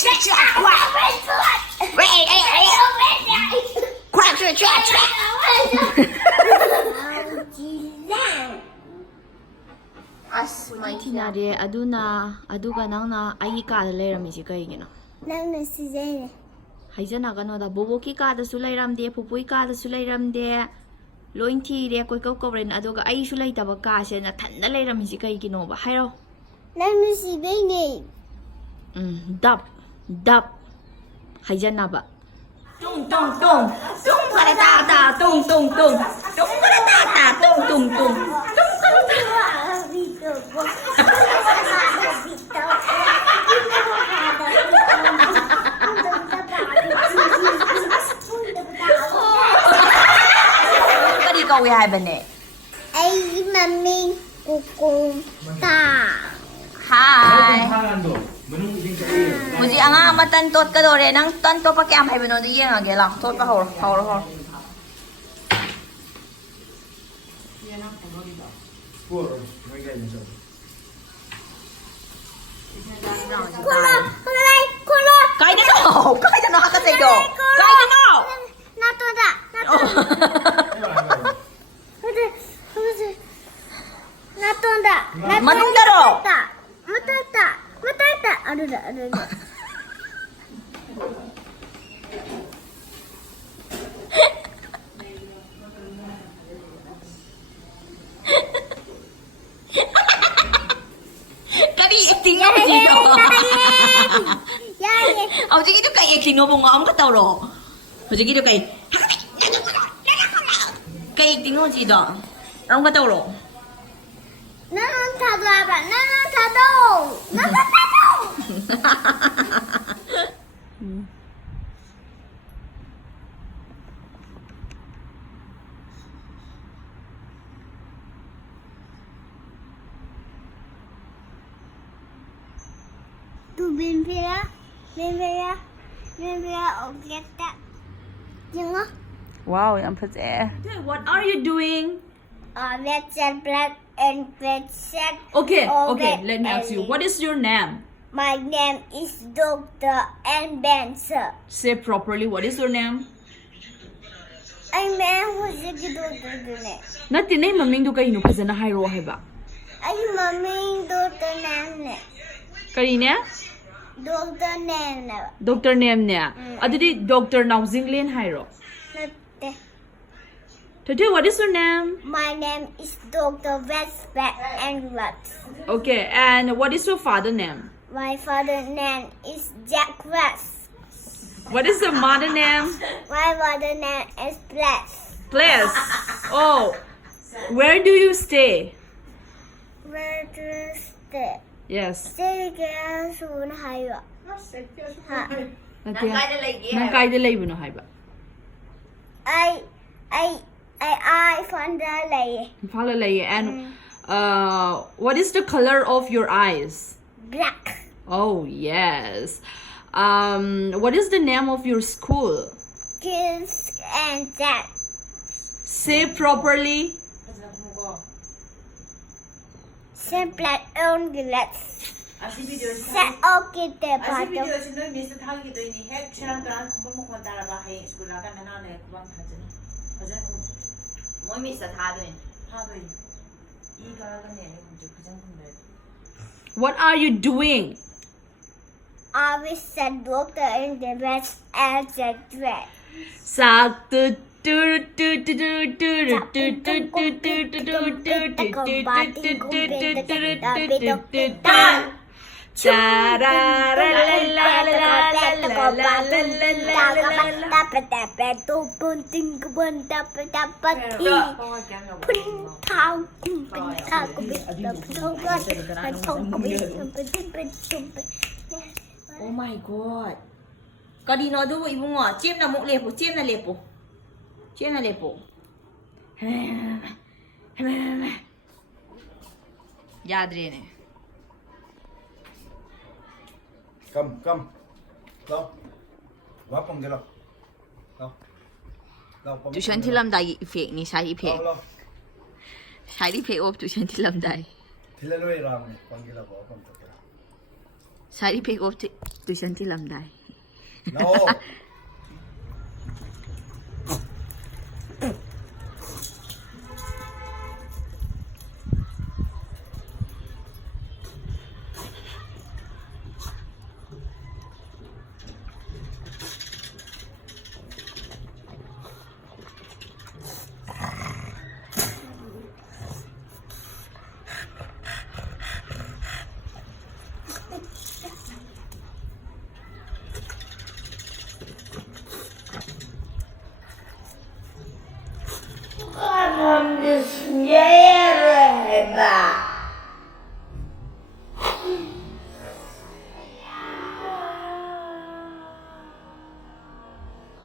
快！喂哎哎！快去去去！Tina de aduga nangna ai ka da leiram ji kai gino. Nangna sizai. Haijana gano da bobo ki ka da su leiram de pupui ka da su leiram de loin thi de koi kau kau ren aduga ai su lai ta ba ka se na than da leiram ji kai gino ba hairo. Nangna sibai ne. Dap haijana ba. Tung tung tung tung pada ta ta tung tung tung tung pada ta ta tung tung tung tung tung Cái đi câu hai bên này. Ai mami kukum ta. Hi. Muji anga matan tot ka dore nang tan to pa kyam hai beno di yang age la tot pa hor. Cái đó ka sai do. Cái đó. Na to da. Na to da. Manung daro. Matata. Aduh. Cái đi acting nó gì đó. Ông chỉ cái acting nó bông ông cái tàu rồi. Ông chỉ cái acting nó gì đó. Ông cái tàu rồi. Nanon tado. Tu bimbira objecta. Jangan. Wow, yang putih. What are you doing? Red shirt, black and red shirt. Okay, red let me ask you. and What is your name? My name is Dr. and Benson. Say properly, what is your name? I'm who's the doctor today. Nati name maming du kaino phajana hairo haiba. I'm mommy Dr. Name. Karine? Dr. Name. Doctor name ne. Adudi Dr. NAOJINGLEN hairo. Today, what is your name? My name is Dr. Westback and What? Okay, and what is your father name? My father's name is Jack West. What is your mother name? My mother's name is Bless. Place. Oh, where do you stay? Where do you stay? Yes. Stay here soon, Haya. Nang kaida laibuno haiba. I found the lay. Follow lay and what is the color of your eyes? Black. Oh yes. What is the name of your school? Kiss and that. Say properly. Set black on glass. Set okay the part of What are you doing? I wish the doctor in the best and the dress. Sak tu Oh my god. Có đi nói đúng ibu ngọ, chiêm là mụ liệp, chiêm là liệp. Chiêm là liệp. Yaad rहे ने. Come. Lau. Wapang gelo. Lau. Tuition thi lam dai effect ni sai effect. Lau. Sai effect of tuition thi lam dai. Thilaloi ram ne pang gelo ko pang to. Side effect of tuitionที่ลำได้ No. I'm just scared.